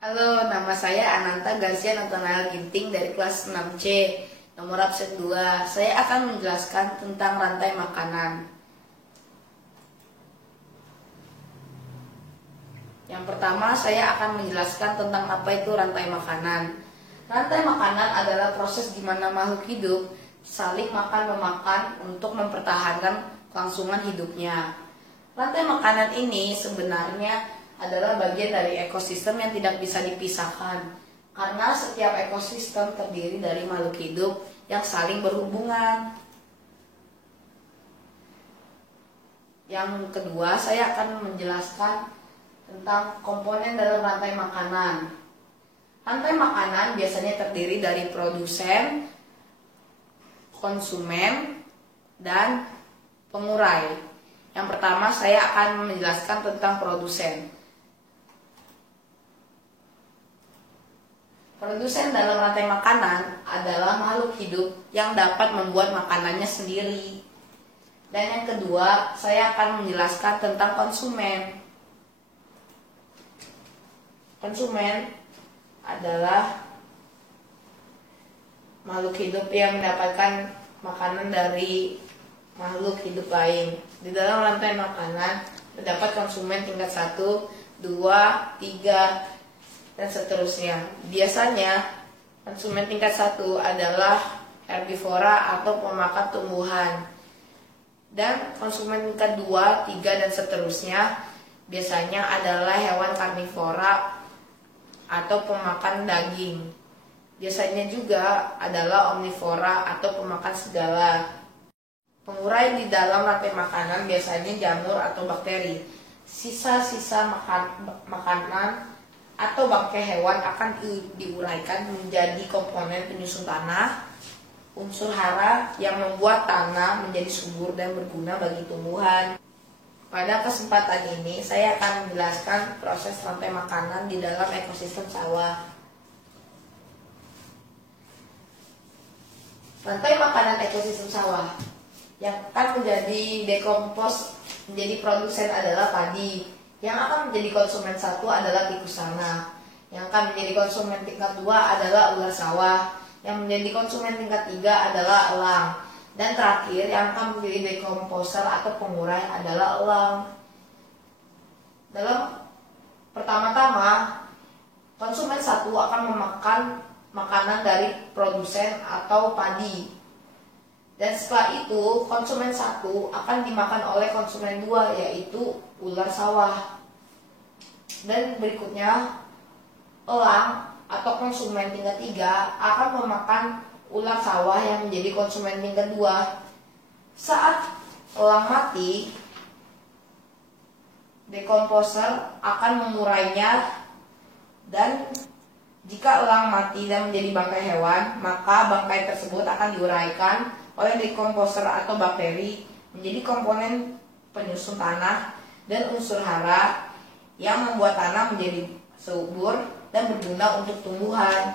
Halo, nama saya Ananta Garcia Nathanael Ginting dari kelas 6C, nomor absen 2. Saya akan menjelaskan tentang rantai makanan. Yang pertama, saya akan menjelaskan tentang apa itu rantai makanan. Rantai makanan adalah proses di mana makhluk hidup saling makan-memakan untuk mempertahankan kelangsungan hidupnya. Rantai makanan ini sebenarnya adalah bagian dari ekosistem yang tidak bisa dipisahkan, karena setiap ekosistem terdiri dari makhluk hidup yang saling berhubungan. Yang kedua, saya akan menjelaskan tentang komponen dalam rantai makanan. Rantai makanan biasanya terdiri dari produsen, konsumen, dan pengurai. Yang pertama, saya akan menjelaskan tentang produsen. Produsen dalam rantai makanan adalah makhluk hidup yang dapat membuat makanannya sendiri. Dan yang kedua, saya akan menjelaskan tentang konsumen. Konsumen adalah makhluk hidup yang mendapatkan makanan dari makhluk hidup lain. Di dalam rantai makanan terdapat konsumen tingkat 1, 2, 3, dan seterusnya. Biasanya konsumen tingkat 1 adalah herbivora atau pemakan tumbuhan. Dan konsumen tingkat 2, 3, dan seterusnya biasanya adalah hewan karnivora atau pemakan daging. Biasanya juga adalah omnivora atau pemakan segala. Pengurai di dalam rantai makanan biasanya jamur atau bakteri. Sisa-sisa makanan atau bangkai hewan akan diuraikan menjadi komponen penyusun tanah, unsur hara yang membuat tanah menjadi subur dan berguna bagi tumbuhan. Pada kesempatan ini, saya akan menjelaskan proses rantai makanan di dalam ekosistem sawah. Rantai makanan ekosistem sawah yang akan menjadi dekompos menjadi produsen adalah padi. Yang akan menjadi konsumen 1 adalah tikus tanah. Yang akan menjadi konsumen tingkat 2 adalah ular sawah. Yang menjadi konsumen tingkat 3 adalah elang. Dan terakhir, yang akan menjadi dekomposer atau pengurai adalah elang. Dalam pertama-tama, konsumen 1 akan memakan makanan dari produsen atau padi. Dan setelah itu, konsumen 1 akan dimakan oleh konsumen 2, yaitu ular sawah. Dan berikutnya, elang atau konsumen tingkat 3 akan memakan ular sawah yang menjadi konsumen tingkat 2. Saat elang mati, dekomposer akan mengurainya, dan jika elang mati dan menjadi bangkai hewan, maka bangkai tersebut akan diuraikan oleh dekomposer atau bakteri menjadi komponen penyusun tanah dan unsur hara yang membuat tanah menjadi subur dan berguna untuk tumbuhan.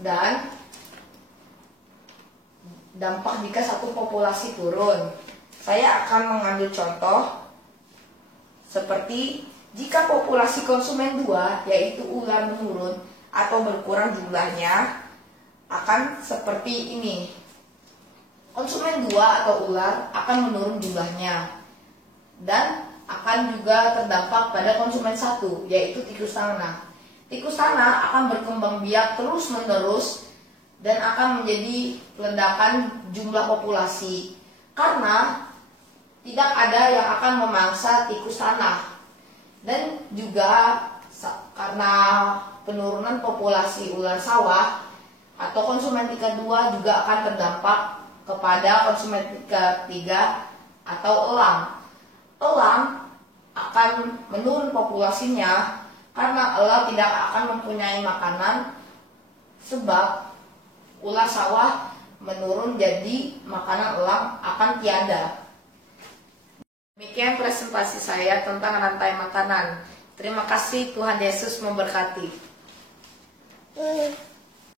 Dan dampak jika satu populasi turun, saya akan mengambil contoh seperti jika populasi konsumen 2, yaitu ular, menurun atau berkurang jumlahnya, akan seperti ini. Konsumen 2 atau ular akan menurun jumlahnya, dan akan juga terdampak pada konsumen 1, yaitu tikus tanah. Tikus tanah akan berkembang biak terus-menerus dan akan menjadi ledakan jumlah populasi, karena tidak ada yang akan memangsa tikus tanah. Dan juga karena penurunan populasi ular sawah atau konsumen tingkat 2 juga akan terdampak kepada konsumen tingkat 3 atau elang. Elang akan menurun populasinya karena elang tidak akan mempunyai makanan, sebab ular sawah menurun, jadi makanan elang akan tiada. Demikian presentasi saya tentang rantai makanan. Terima kasih, Tuhan Yesus memberkati.